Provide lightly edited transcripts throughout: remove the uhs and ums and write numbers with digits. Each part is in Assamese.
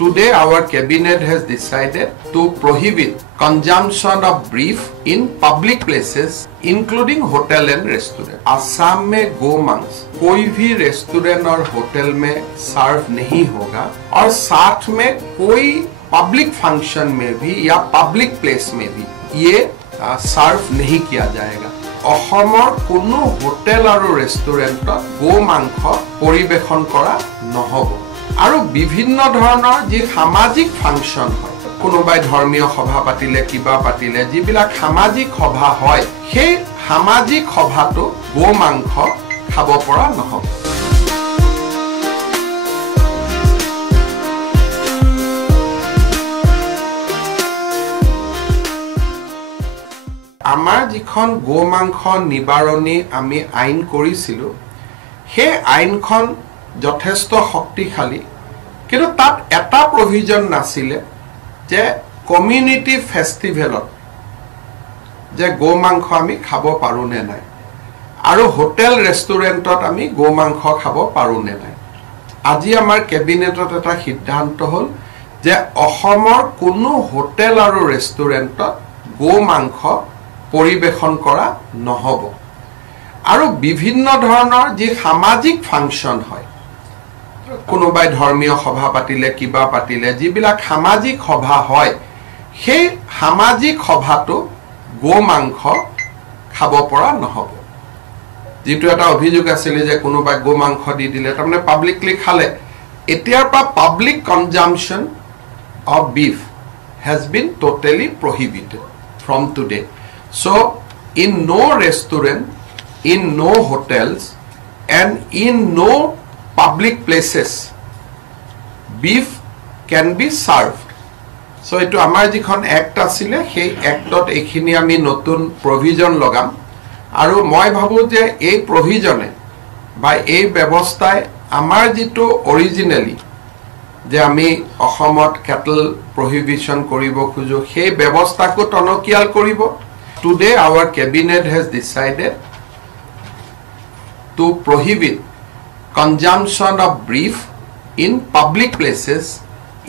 Today, our cabinet has decided to prohibit consumption of beef in public places, including hotel and restaurant. Assam में गोमांस कोई भी रेस्टोरेंट और होटल में सर्व नहीं होगा और साथ में कोई पब्लिक फंक्शन में भी या पब्लिक प्लेस में भी ये सर्व नहीं किया जाएगा। অসমৰ কোনো হোটেল আৰু ৰেষ্টুৰেণ্টত গোমাংস পৰিবেশন কৰা নহব আৰু বিভিন্ন ধৰণৰ যি সামাজিক ফাংচন হয় কোনোবাই ধৰ্মীয় সভা পাতিলে কিবা পাতিলে যিবিলাক সামাজিক সভা হয় সেই সামাজিক সভাটো গোমাংস খাব পৰা নহব। আমাৰ যিখন গোমাংস নিবাৰণী আমি আইন কৰিছিলো সেই আইনখন যথেষ্ট শক্তিশালী কিন্তু তাত এটা প্ৰভিজন নাছিলে যে কমিউনিটি ফেষ্টিভেলত যে গোমাংস আমি খাব পাৰো নে নাই আৰু হোটেল ৰেষ্টুৰেণ্টত আমি গোমাংস খাব পাৰো নে নাই। আজি আমাৰ কেবিনেটত এটা সিদ্ধান্ত হ'ল যে অসমৰ কোনো হোটেল আৰু ৰেষ্টুৰেণ্টত গোমাংস পৰিবেশন কৰা নহব আৰু বিভিন্ন ধৰণৰ যি সামাজিক ফাংচন হয় কোনোবাই ধৰ্মীয় সভা পাতিলে কিবা পাতিলে যিবিলাক সামাজিক সভা হয় সেই সামাজিক সভাটো গোমাংস খাব পৰা নহব। যেটো এটা অভিযোগ আছিল যে কোনোবাই গোমাংস দি দিলে তাৰমানে পাব্লিকলি খালে এতিয়াৰ পৰা public consumption of beef has been totally prohibited from today. So, in no restaurant, in no hotels, and in no public places, beef can be served. So, ito amar jikhon act asile, hei actot ekhini ami notun provision logam. Aru moi bhabu je ei provisione, by ei ব্যবস্থায় amar jito originally, যে আমি অসমত cattle prohibition koribo khujo, hei ব্যবস্থাকো টনকিয়াল koribo. Today, our cabinet has decided to prohibit consumption of beef in public places,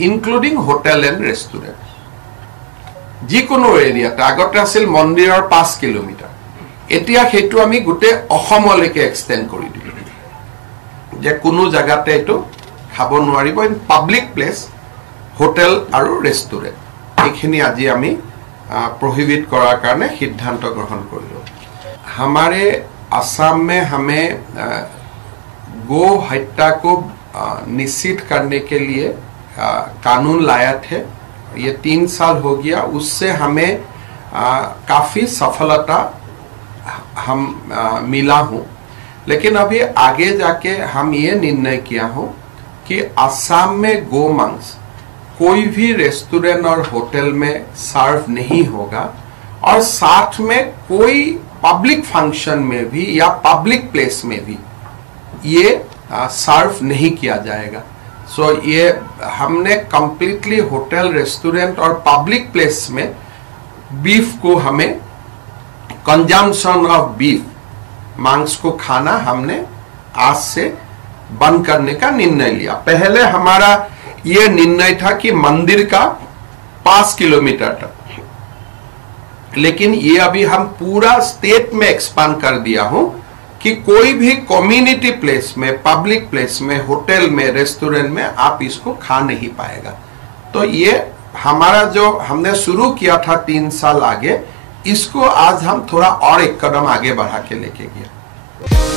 including hotel and restaurant. যিকোনো এৰিয়াত আগতে আছিল মন্দিৰৰ 5 কিলোমিটাৰ এতিয়া হেতু আমি গুটে অসমলৈকে এক্সটেন্ড কৰি দিলো যে কোনো জায়গাতে এটো খাব নোৱাৰিব ইন পাব্লিক প্লেস হোটেল আৰু ৰেষ্টুৰেন্ট এইখিনি আজি আমি प्रोहिबिट करार कारण सिद्धांत ग्रहण कर लो। हमारे असम में हमें गो हत्या को निश्चित करने के लिए कानून लाया थे। ये 3 साल हो गया, उससे हमें काफ़ी सफलता हम मिला हूँ। लेकिन अभी आगे जाके हम ये निर्णय किया हूँ कि असम में गोमांस कोई भी रेस्टोरेंट और होटल में सर्व नहीं होगा और साथ में कोई पब्लिक फंक्शन में भी या पब्लिक प्लेस में भी ये सर्व नहीं किया जाएगा। सो ये हमने कंप्लीटली होटल रेस्टोरेंट और पब्लिक प्लेस में बीफ को हमें कंजम्पशन ऑफ बीफ मांस को खाना हमने आज से बंद करने का निर्णय लिया। पहले हमारा ये निर्णय था कि मंदिर का 5 किलोमीटर तक, लेकिन ये अभी हम पूरा स्टेट में एक्सपांड कर दिया हूं कि कोई भी कम्युनिटी प्लेस में पब्लिक प्लेस में होटल में रेस्टोरेंट में आप इसको खा नहीं पाएगा। तो ये हमारा जो हमने शुरू किया था 3 साल आगे इसको आज हम थोड़ा और एक कदम आगे बढ़ा के लेके गए।